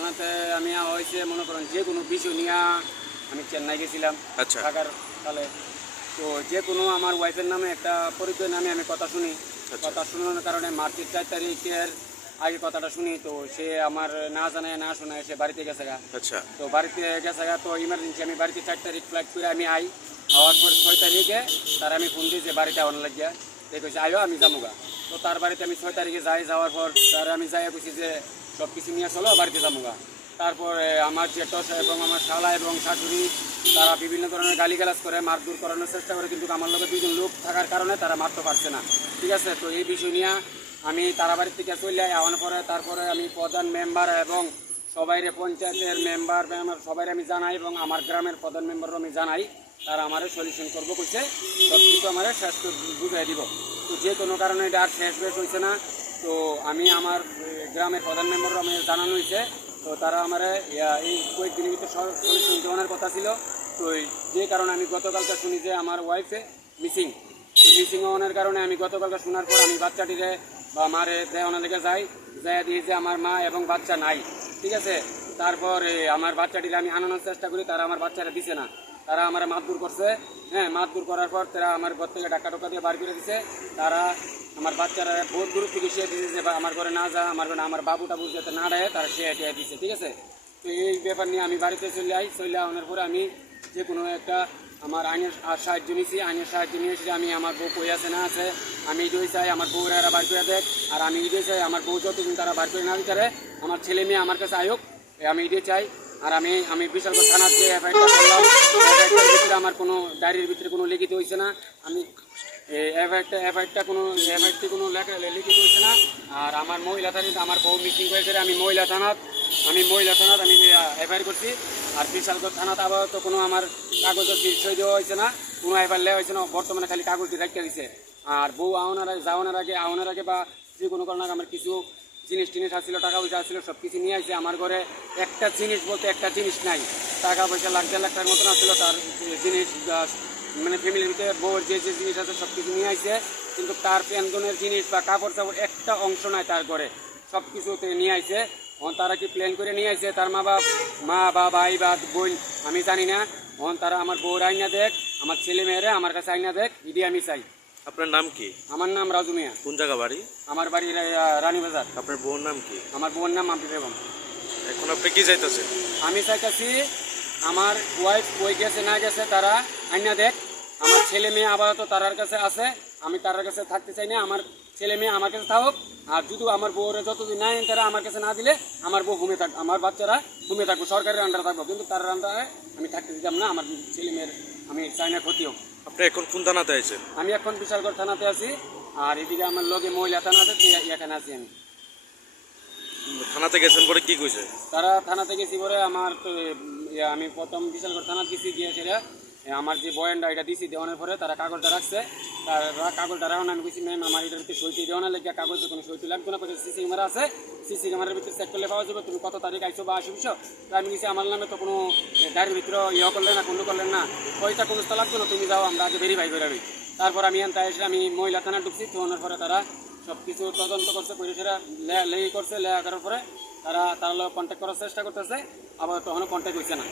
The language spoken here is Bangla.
থানাতে আমি হয়েছে মনে করেন যে কোনো বিষয় নিয়ে আমি চেন্নাই গেছিলাম। আচ্ছা। থাকার কালে তো যে কোনো আমার ওয়াইফের নামে একটা পরিচয় নামে আমি কথা শুনি। আচ্ছা। কথা শোনানোর কারণে মার্চের চার তারিখের আগে কথাটা শুনি তো সে আমার না জানায় না শোনায় সে বাড়িতে গেছে গা। আচ্ছা। তো বাড়িতে গেছে গা তো ইমার্জেন্সি আমি বাড়িতে চার তারিখ ফ্লাইট করে আমি আই। আওয়ার পর ছয় তারিখে তার আমি ফোন দিয়েছি বাড়িতে আওয়ার লাগিয়া দেখেছি আয়ো আমি যামুগা তো তার বাড়িতে আমি ছয় তারিখে যাই যাওয়ার পর তার আমি যাই কইছি যে সব কিছু নিয়ে চলো, বাড়িতে যামুগা তারপরে আমার জেঠস এবং আমার শালা এবং শাশুড়ি, তারা বিভিন্ন ধরনের গালিগালাজ করে মারধর করানোর চেষ্টা করে, কিন্তু আমার লোকের দুজন লোক থাকার কারণে তারা মারতে পারছে না। ঠিক আছে? তো এই বিষয় নিয়ে আমি তারা বাড়ি থেকে চলে আওয়ার পরে তারপরে আমি প্রধান মেম্বার এবং সবাইরে পঞ্চায়েতের মেম্বার মেম্বার সবাই আমি জানাই এবং আমার গ্রামের প্রধান মেম্বারও আমি জানাই, তারা আমার সলিউশন করব কইছে সব কিছু আমার শেষ বুঝাই দিব। তো যে কোনো কারণে এটা আর শেষ বেশ হয়েছে না। তো আমি আমার গ্রামের প্রধান মেম্বারও আমি জানানো হয়েছে। তো তারা আমার এই কয়েকদিনের ভিতরে কথা ছিল। তো যে কারণে আমি গতকালকে শুনি যে আমার ওয়াইফে মিসিং মিসিং হওয়ার কারণে আমি গতকালকে শোনার পর আমি বাচ্চাটিরে বা মারে দেওয়ানোর লেগে যাই। যাই দিয়ে যে আমার মা এবং বাচ্চা নাই। ঠিক আছে? তারপর আমার বাচ্চাটিকে আমি আনানোর চেষ্টা করি, তারা আমার বাচ্চারা দিছে না। তারা আমার মারধর করছে। হ্যাঁ মারধর করার পর তারা আমার ঘর থেকে টাকা টোকা দিয়ে বার করে দিছে। তারা আমার বাচ্চারা বহুত দূর থেকে সে দিছে যে আমার ঘরে না যা, আমার ঘরে আমার বাবু টাবু যাতে না দেয়, তারা সে টিয়া দিছে, ঠিক আছে? তো এই ব্যাপার নিয়ে আমি বাড়িতে চলে আই, চলে আনার পরে আমি যে কোনো একটা আমার আইনের সাহায্য নিয়েছি আইনের সাহায্য নিয়ে এসে আমি আমার বউ কই আছে, না আছে, আমি এটাই চাই, আমার বউরা এরা বার করে দেখ। আর আমি এটাই চাই, আমার বউ যতদিন তারা বার করে না দিতে আমার ছেলে মেয়ে আমার কাছে আয়োগ আমি এটাই চাই। আর আমি আমি বিশাল থানার যে এফআইআরটা ভিতরে আমার কোনো ডায়েরির ভিতরে কোনো লিখিত হয়েছে না। আমি এফআইআরটা এফআইআরটা কোনো এফআইআরটি কোনো লেখা, লিখিত হয়েছে না। আর আমার মহিলা থানাতে আমার বউ মিটিং হয়েছে আমি মহিলা থানাত, আমি মহিলা থানাত, আমি এফআইআর করছি। আর বিশালগড় থানাত আপাতত কোনো আমার কাগজের সই দেওয়া হয়েছে না। কোনো এফআইআর লেওয়া হয়েছে না, বর্তমানে খালি কাগজটি রাখিয়ে দিছে। আর বউ আওনার আগে যাওয়ানোর আগে, আওনার আগে বা যে কোনো কারণে আমার কিছু জিনিস টিনিস আসছিল, টাকা পয়সা আসছিল সব কিছু নিয়ে আসছে আমার ঘরে একটা জিনিস বলতে একটা জিনিস নাই। টাকা পয়সা লাখ দেড় লাখ টাকার মতন আসছিল, তার জিনিস মানে ফ্যামিলির ভিতরে বউর যে যে জিনিস আছে সব কিছু নিয়ে আসছে কিন্তু তার পেনজনের জিনিস বা কাপড় চাপড় একটা অংশ নাই তার ঘরে। সব কিছুতে নিয়ে আসছে অন তারা কি প্ল্যান করে নিয়ে আসছে তার মা বাপ, মা বা ভাই বা বোন, আমি জানি না। অন তারা আমার বউর আইনা দেখ, আমার ছেলে মেয়েরা আমার কাছে আইনা দেখ, ইডি আমি চাই। আপনার নাম কি? আমার নাম রাজু মিয়া। কোন জায়গা বাড়ি? আমার বাড়ি রানীবাজার আপনার বউর নাম কি? আমার বউর নাম মাম্পি বেগম। এখন আপনি কি চাইতেছেন? আমি চাইতেছি আমার ওয়াইফ কই গেছে না গেছে তারা আইনা দেখ। আমার ছেলে মেয়ে আপাতত তারার কাছে আছে। আমি তারার কাছে থাকতে চাই না আমার ছেলে মেয়ে আমার কাছে থাকুক। আর যদি আমার বউরে যতদিন না আইন তারা আমার কাছে না দিলে আমার বউ ঘুমে থাক আমার বাচ্চারা ঘুমে থাকব সরকারের আন্ডারে থাকব। কিন্তু তার আন্ডারে আমি থাকতে দিতাম না আমার ছেলে মেয়ের আমি চাই না ক্ষতি হোক। আপনি এখন কোন থানাতে আছেন? আমি এখন বিশালগড় থানাতে আছি আর এদিকে আমার লগে মহিলা থানা আছে এখানে আছি আমি। থানাতে গেছেন পরে কি কইছে? তারা থানাতে গেছি পরে আমার আমি প্রথম বিশালগড় থানা গেছি গিয়ে সেটা আমার যে বয়ানটা এটা দিছি দেওয়ানোর পরে তারা কাগজটা রাখছে। তারা কাগজটা রাখুন আমি কইছি, ম্যাম, আমার এটার ভিতরে সইটি দেওয়ানোর লেগে কাগজে কোনো সইটি লাগবে না। সিসি ক্যামেরা আছে, সিসি ক্যামেরার ভিতরে চেক করলে পাওয়া যাবে, তুমি কত তারিখ আইছো বা আসিস তো আমি গেছি আমার নামে তো কোনো গাড়ির ভিতরে ইয়ে করলেন না, কোনো করলেন না। পয়সা কোনো তো লাগবে না, তুমি যাও, আমরা আগে ভেরিফাই করে আমি তারপর আমি এনতা এসে আমি মহিলা থানা ঢুকছি থানার পরে তারা সব কিছু তদন্ত করছে করে লেই করছে লেয়া করার পরে তারা তার কন্ট্যাক্ট করার চেষ্টা করতেছে, আবার তখনও কন্ট্যাক্ট হয়েছে না।